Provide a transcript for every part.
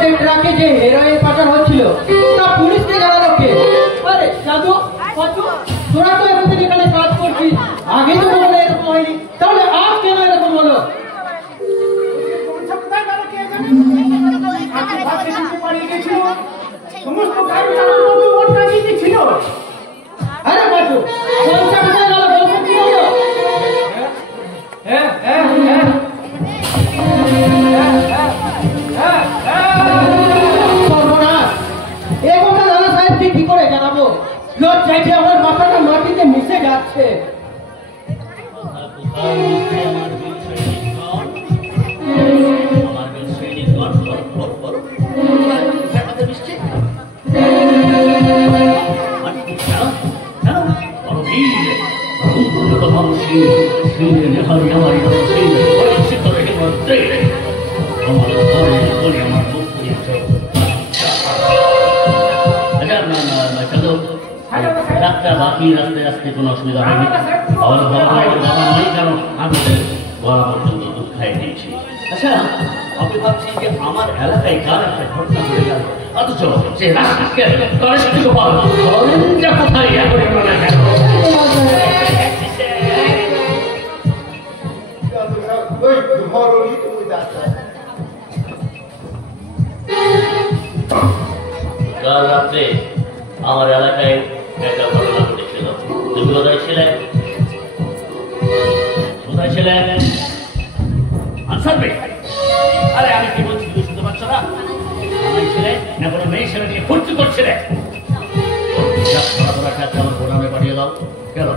আমাদের ট্রাকে যে হেরোইন পাচার হচ্ছিল তা পুলিশকে জানালো কে? আরে জাদু পাচু, তোরা তো এতদিন এখানে কাজ করছিস, আগে তো বলে এরকম হয়নি, তাহলে আজ কেন এরকম হলো? সমস্ত ছিল। আরে পাচু, পয়সা কোথায় গেল? বলছো কি হলো? এ কথা দাদা সাহেবকে কি করে জানাবো? লজ্জায় যে আমার মাথাটা মাটিতে মিশে যাচ্ছে। রাস্তা বাকি রাস্তায় রাস্তে কোনো অসুবিধা হয়নি। আমার বাবা নয়, কারণ আমি গলা পর্যন্ত দুধ খাই দিয়েছি। আচ্ছা, আমি ভাবছি যে আমার এলাকায় কার একটা ঘটনা ঘটে গেল, অথচ সে রাস্তাকে কোথায় এখন না কেন? কাল রাত্রে আমার এলাকায় একটা ঘটনা ঘটেছিল। তুমি কোথায় ছিলে? কোথায় ছিলে? আনসার বে। আরে আমি কি বলছি তুমি শুনতে পাচ্ছ না? আমার ছেলে না কোনো মেয়ে ছেলে নিয়ে ফুর্তি করছিলে। আমার গোডাউনে পাঠিয়ে দাও। কেন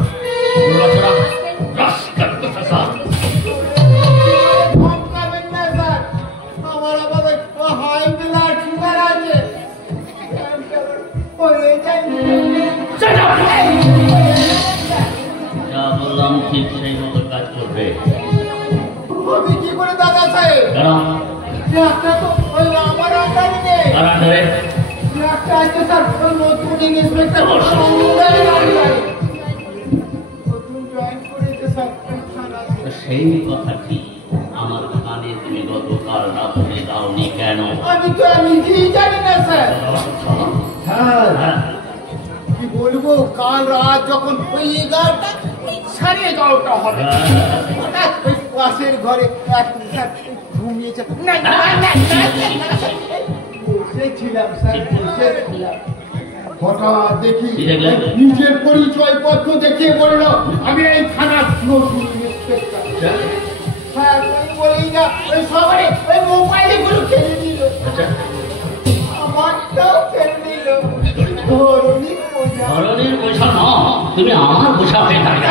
বললাম ঠিক সেই মতো কাজ করবে। আমি কি করে দাদা সাহেব? আমার আন্ডারে নেই। একটা আছে স্যার, নতুন ইন্সপেক্টর সেই কথাটি আমার কানে তুমি গতকাল রাত্রে দাওনি কেন? আমি তো নিজেই জানি না স্যার। হ্যাঁ কি বলবো, কাল রাত যখন ওই 11:30 হবে, ওই পাশের ঘরে ঘুমিয়েছে। বসেছিলাম স্যার, বসেছিলাম, হঠাৎ দেখি নিজের পরিচয় পত্র দেখিয়ে বলল আমি এই থানার নতুন ইন্সপেক্টর। স্যার বলি না, ওই সবাই ওই মোবাইলে গুলো খেলে নিল, আমারটাও খেলে নিল। ধরনের পয়সা না, তুমি আমার পোষা হয়ে থাকবে।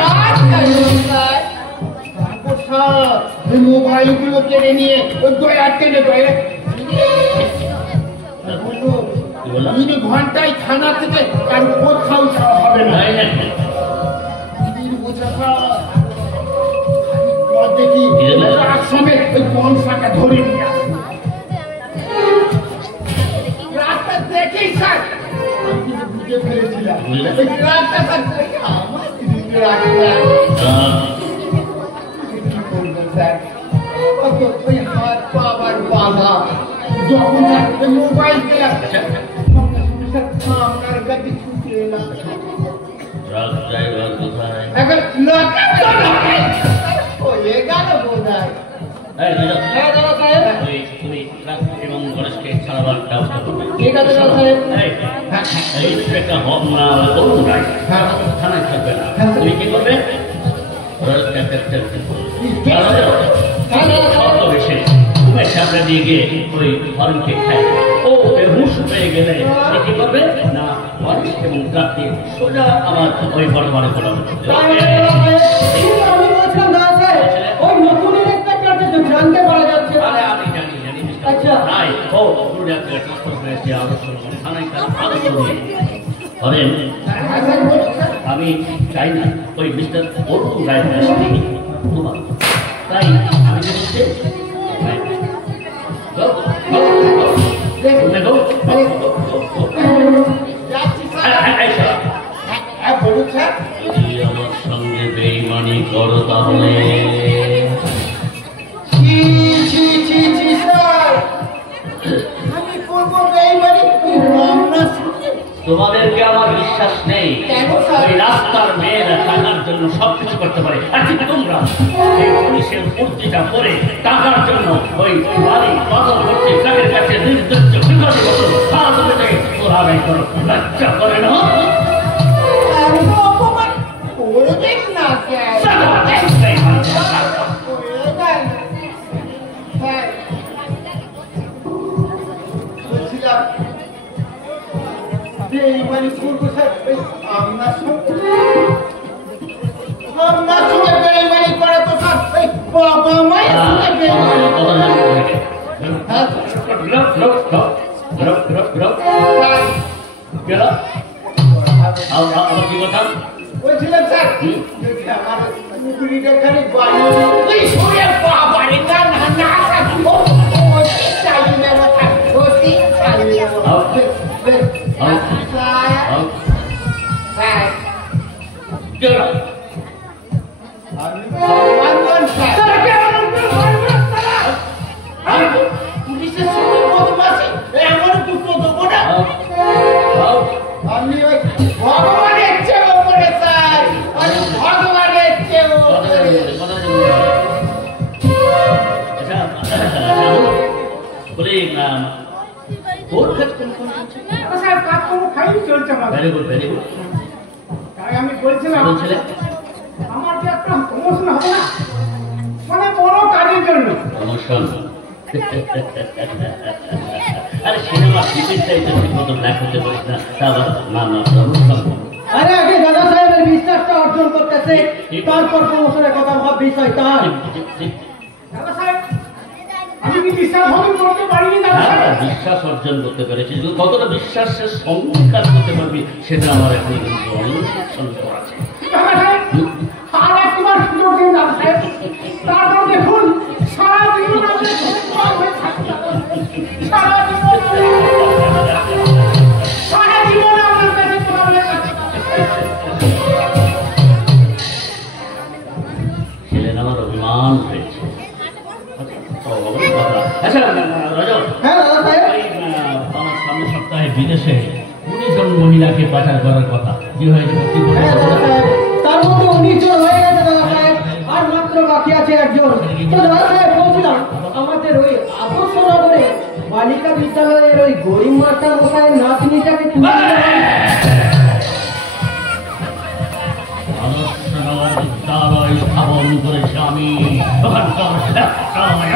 মোবাইল গুলো কেড়ে নিয়ে ওই দয়ার টেনে দয়ে 3 ঘন্টায় থানা থেকে আর কোথাও যাওয়া হবে না। দেখি সঙ্গে ওই কনসাটা ধরে নিয়ে আসে। রাস্তা দেখেই স্যার আমি কিন্তু বুঝে ফেলেছিলাম রাস্তা স্যার ওই হাত পা আবার বাঁধা। যখন মোবাইল পেলাম আপনার কাছে ছুটে এলাম। এখন এবং গণেশকে ছাড়াবার ব্যবস্থা করবে। ঠিক আছে সাহেব। থানায় থাকবে না, তুমি কি করবে? সামনে দিয়ে গিয়ে ওই হরিণকে খায়। ও হুশ পেয়ে গেলে কি করবে না, হরিণ এবং ট্রাককে সোজা আমার ওই বর্তমানে বলা জানতে পারা যাচ্ছে। আমি জানি আচ্ছা হরেন, আমি চাই না ওই মিস্টার অরুণ রায়ের কাছ থেকে তোমার, তাই আমি বলছি আমার সঙ্গে বেইমানি করো তাহলে আমি তোমাদেরকে আমার বিশ্বাস নেই। ওই রাস্তার মেয়েরা টাকার জন্য সবকিছু করতে পারে, আর ঠিক তোমরা এই পুলিশের মূর্তিটা পরে টাকার জন্য ওই বাড়ি পাথর করতে তাদের কাছে নির্দিষ্ট বিপদে বসো ওরা করো, লজ্জা করে না? বলছিলাম স্যার আমার মুকুরিটা খালি পুলিশের সঙ্গে বদমাশি এমন দুটো দেবো না আমি ওই ভগবানের চেয়ে ওপরে স্যার আমি ভগবানের চেয়ে ওপরে বলি তোর কাজ কোন স্যার কাজ কোনো খাই চলছে আমার ভেরি গুড ভেরি গুড। তাই আমি বলছিলাম বলছিলে আমার যে একটা প্রমোশন হবে না মানে বড় কাজের জন্য প্রমোশন? আরে সিনেমা টিকিট চাইতে ঠিক মতো ব্ল্যাক হতে পারিস না, তা আবার না না প্রমোশন। আরে আগে দাদা সাহেবের বিশ্বাসটা অর্জন করতেছে, তারপর প্রমোশনের কথা ভাববি শয়তান। দাদা সাহেব আমি কি বিশ্বাস অর্জন করতে পারিনি দাদা সাহেব? বিশ্বাস অর্জন করতে পেরেছি, কিন্তু কতটা বিশ্বাসের সংস্কার করতে পারবি সেটা আমার এখন কিন্তু অনেক সন্দেহ আছে। দাদা সাহেব আর একবার সুযোগ দিন দাদা সাহেব, তারপর দেখুন সারা জীবন আমি সারা জীবন আমার কাছে প্রবলেম আছে। ছেলের আমার অভিমান হয়েছে। আচ্ছা রাজা, হ্যাঁ দাদা সাহেব, আমার সামনের সপ্তাহে বিদেশে 19 জন মহিলাকে পাচার করার কথা, কি হয়েছে? হ্যাঁ দাদা সাহেব, তার মধ্যে 19 জন হয়ে গেছে দাদা সাহেব, আর মাত্র বাকি আছে একজন। তো দাদা সাহেব বলছিলাম আমাদের ওই আদর্শ নগরে বালিকা বিদ্যালয়ের ওই গরিব মাস্টার মশাইয়ের নাতনিটাকে তুলে বিদ্যালয় স্থাপন করেছি আমি,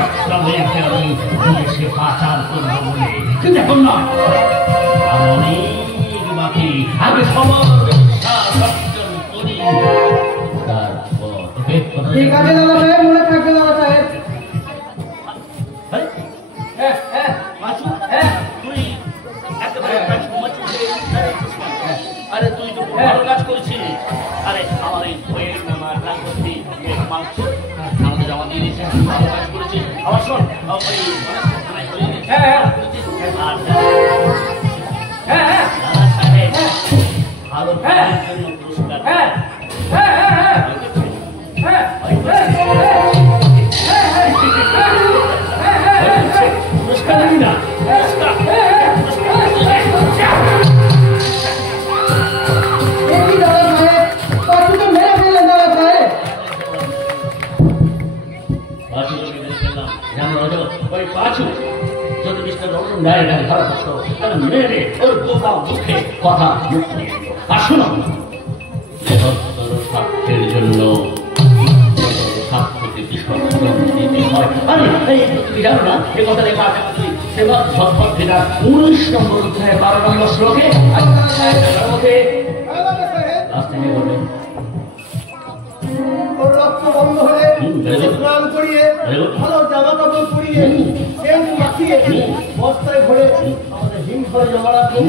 একটা মেয়েকে আমি বিদেশে পাচার করবো বলে, কিন্তু এখন না, আর অনেক বাকি। আগে সবার বিশ্বাস অর্জন করি, তারপর ঠিক আছে দাদা সাহেব, মনে থাকবে দাদা সাহেব। আরে তুই তো ভালো কাজ করেছিস। আরে আমার এই বইয়ের আমাদের জমা দিয়ে দিয়েছিস, ভালো কাজ করেছিস। আমার শোন দাদা সাহেব ভালো কাজের জন্য পুরস্কার পুরস্কার দিবি না? স্বার্থের জন্য স্বার্থকে কি সংগ্রাম দিতে হয়? তুমি জানো না এ কথাটা সেবা ভগবত গীতার 19 নম্বর অধ্যায় 12 নম্বর শ্লোকে লাস্ট থেকে বলবেন ওর রক্ত বন্ধ হলে স্নান করিয়ে ভালো জামা কাপড় পরিয়ে সেন্ট মাখিয়ে বস্তায় ভরে আমাদের হিমঘরে জমা রাখবো।